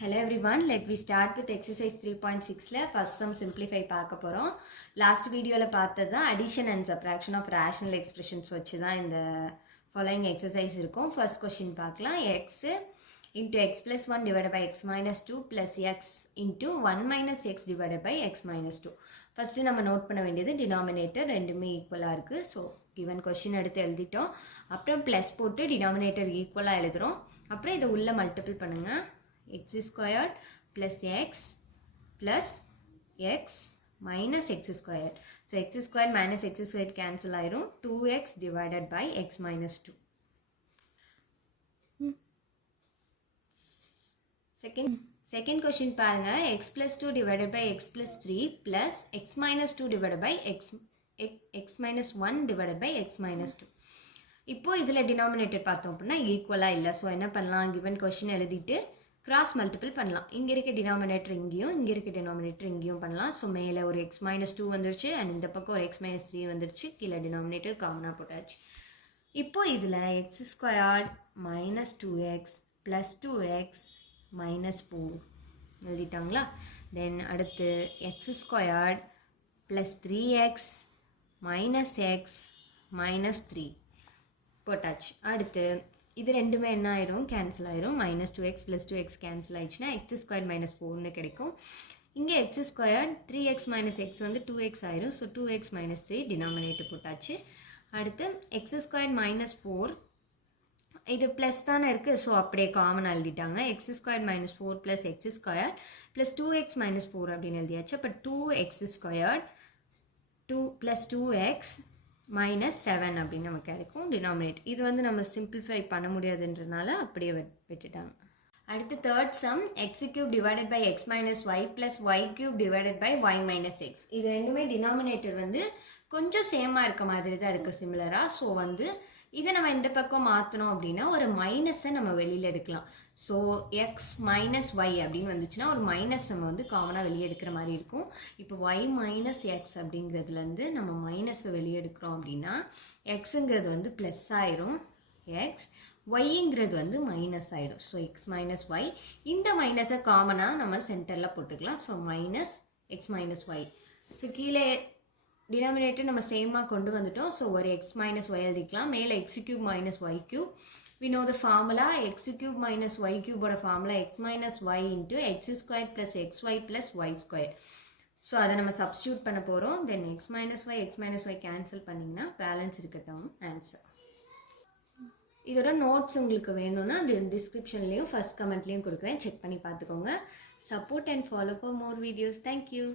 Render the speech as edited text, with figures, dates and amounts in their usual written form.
Hello everyone, let me start with exercise 3.6 la first sum simplify பார்க்க போறோம். Last video la பார்த்தது addition and subtraction of rational expressions வச்சு தான் இந்த following exercise இருக்கும். First question பார்க்கலாம். X into x plus 1 divided by x minus 2 plus x into 1 minus x divided by x minus 2. First நம்ம note பண்ண வேண்டியது denominator ரெண்டுமே ஈக்குவலா இருக்கு. So given question எடுத்து எழுதிட்டோம். அப்புறம் plus போட்டு denominator ஈக்குவலா எழுதுறோம். அப்புறம் இத உள்ள மல்டிபிள் பண்ணுங்க. x squared plus x minus x squared. So x squared minus x squared cancel ஆயிரும். 2x divided by x minus 2. Second question பாருங்க. x plus 2 divided by x plus 3 plus x minus 2 divided by x minus 1 divided by x minus 2. இப்போ இதுல denominator பார்த்தோம் அப்படின்னா ஈக்குவலா இல்ல. So என்ன பண்ணலாம், given question எழுதிட்டு cross multiple பண்ணலாம். இங்க இருக்க denominator இங்கேயும் இங்க இருக்க denominator இங்கேயும் பண்ணலாம். ஸோ மேலே ஒரு x minus 2 வந்துருச்சு அண்ட் இந்த பக்கம் ஒரு x minus 3 வந்துருச்சு. கீழே denominator காமனாக போட்டாச்சு. இப்போ இதில் x squared minus 2x plus 2x minus 4 எழுதிட்டாங்களா. தென் அடுத்து x squared plus 3x minus x minus 3 போட்டாச்சு. அடுத்து இது ரெண்டுமே என்ன ஆயிரும், கேன்சல் ஆயிரும். minus 2x plus 2x cancel ஆயிடுச்சுன்னா x squared minus 4ன்னு கிடைக்கும். இங்கே x squared 3x minus x வந்து 2x ஆயிரும். ஸோ 2x minus 3 டினாமினேட்டர் போட்டாச்சு. அடுத்து x squared minus 4 இது ப்ளஸ் தானே இருக்குது. ஸோ அப்படியே common எழுதிட்டாங்க. x squared minus 4 plus x squared plus 2x minus 4 அப்படின்னு எழுதியாச்சு. அப்போ 2x squared 2 plus 2x minus 7 அப்படின்னு நமக்கு கிடைக்கும் டினாமினேட். இது வந்து நம்ம சிம்பிளிஃபை பண்ண முடியாதுன்றனால அப்படியே விட்டுட்டாங்க. அடுத்து third sum x cube divided by x minus y plus y cube divided by y minus x. இது ரெண்டுமே டினாமினேட்டர் வந்து கொஞ்சம் சேமாக இருக்க மாதிரி தான் இருக்குது, சிமிலராக. ஸோ வந்து இதை நம்ம இந்த பக்கம் மாற்றணும் அப்படின்னா ஒரு மைனஸை நம்ம வெளியில் எடுக்கலாம். ஸோ எக்ஸ் மைனஸ் ஒய் அப்படின்னு வந்துச்சுன்னா ஒரு மைனஸ் நம்ம வந்து காமனாக வெளியே எடுக்கிற மாதிரி இருக்கும். இப்போ ஒய் மைனஸ் எக்ஸ் அப்படிங்கிறதுலேருந்து நம்ம மைனஸை வெளியே எடுக்கிறோம் அப்படின்னா எக்ஸுங்கிறது வந்து ப்ளஸ் ஆயிரும், எக்ஸ் ஒய்ங்கிறது வந்து மைனஸ் ஆகிடும். ஸோ எக்ஸ் மைனஸ் ஒய், இந்த மைனஸை காமனாக நம்ம சென்டரில் போட்டுக்கலாம். So minus x minus y. So கீழே டினாமினேட்டர் நம்ம சேமாக கொண்டு வந்துட்டோம். ஸோ ஒரு x minus y எழுதிக்கலாம். மேலே x cube minus y cube. We know the formula x cube minus y cube ஓட formula x minus y into x squared plus xy plus y squared. So அதை நம்ம substitute பண்ண போகிறோம். தென் x minus y cancel பண்ணிங்கன்னா balance இருக்கட்டும் answer. இதோட notes உங்களுக்கு வேணும்னா டிஸ்கிரிப்ஷன்லேயும் ஃபர்ஸ்ட் கமெண்ட்லேயும் கொடுக்குறேன், செக் பண்ணி பார்த்துக்கோங்க. Support and follow for more videos. Thank you.